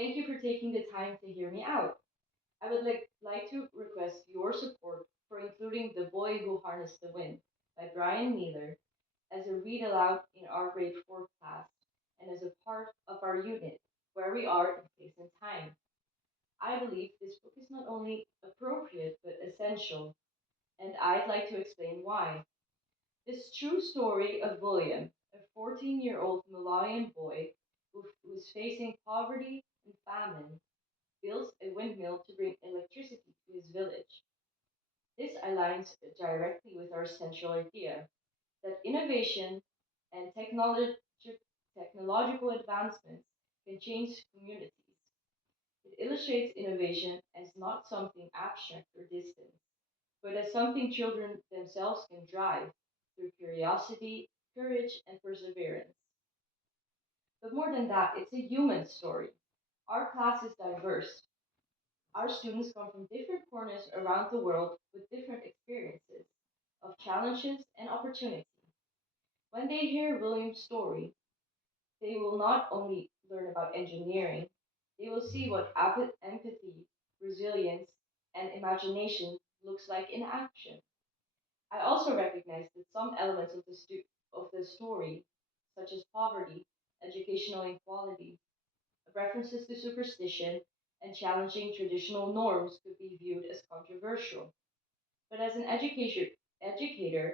Thank you for taking the time to hear me out. I would like to request your support for including The Boy Who Harnessed the Wind by Brian Miller as a read aloud in our grade 4 class and as a part of our unit where we are in place and time. I believe this book is not only appropriate but essential, and I'd like to explain why. This true story of William, a 14-year-old Malawian boy who is facing poverty and famine, builds a windmill to bring electricity to his village. This aligns directly with our central idea that innovation and technological advancements can change communities. It illustrates innovation as not something abstract or distant, but as something children themselves can drive through curiosity, courage, and perseverance. But more than that, it's a human story. Our class is diverse. Our students come from different corners around the world with different experiences of challenges and opportunity. When they hear William's story, they will not only learn about engineering, they will see what empathy, resilience, and imagination looks like in action. I also recognize that some elements of of the story, such as poverty, educational inequality, references to superstition, and challenging traditional norms could be viewed as controversial. But as an educator,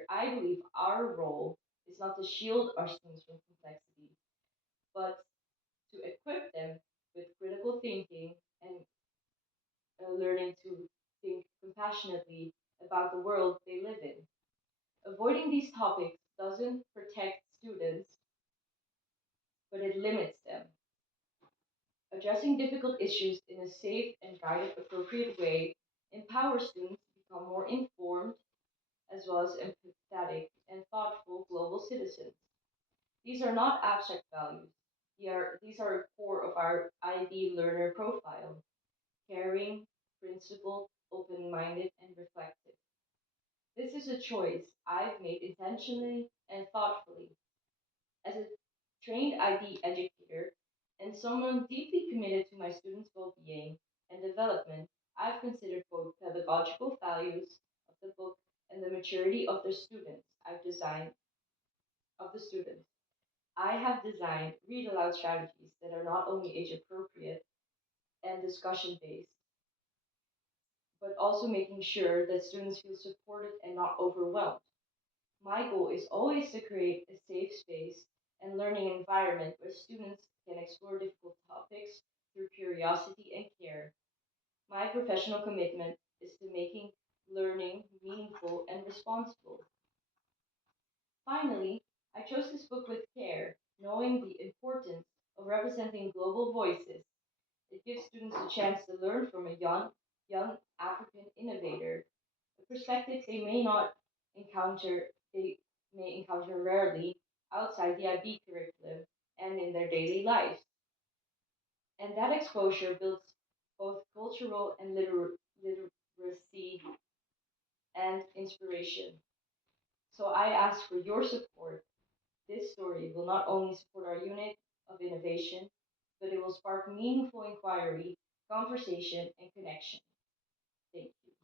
I believe our role is not to shield our students from complexity, but to equip them with critical thinking and learning to think compassionately about the world they live in. Avoiding these topics doesn't protect students, but it limits them. Addressing difficult issues in a safe and guided, appropriate way empowers students to become more informed as well as empathetic and thoughtful global citizens. These are not abstract values. These are a core of our IB learner profile: caring, principled, open minded, and reflective. This is a choice I've made intentionally and thoughtfully. As a trained IB educator and someone deeply committed to my students' well being and development, I've considered both pedagogical values of the book and the maturity of the students I've designed of the students. I have designed read aloud strategies that are not only age appropriate and discussion based, but also making sure that students feel supported and not overwhelmed. My goal is always to create a safe space and learning environment where students can explore difficult topics through curiosity and care. My professional commitment is to making learning meaningful and responsible. Finally, I chose this book with care, knowing the importance of representing global voices. It gives students a chance to learn from a young African innovator, a perspective they may encounter rarely outside the IB curriculum and in their daily lives. And that exposure builds both cultural and literacy and inspiration. So I ask for your support. This story will not only support our unit of innovation, but it will spark meaningful inquiry, conversation, and connection. Thank you.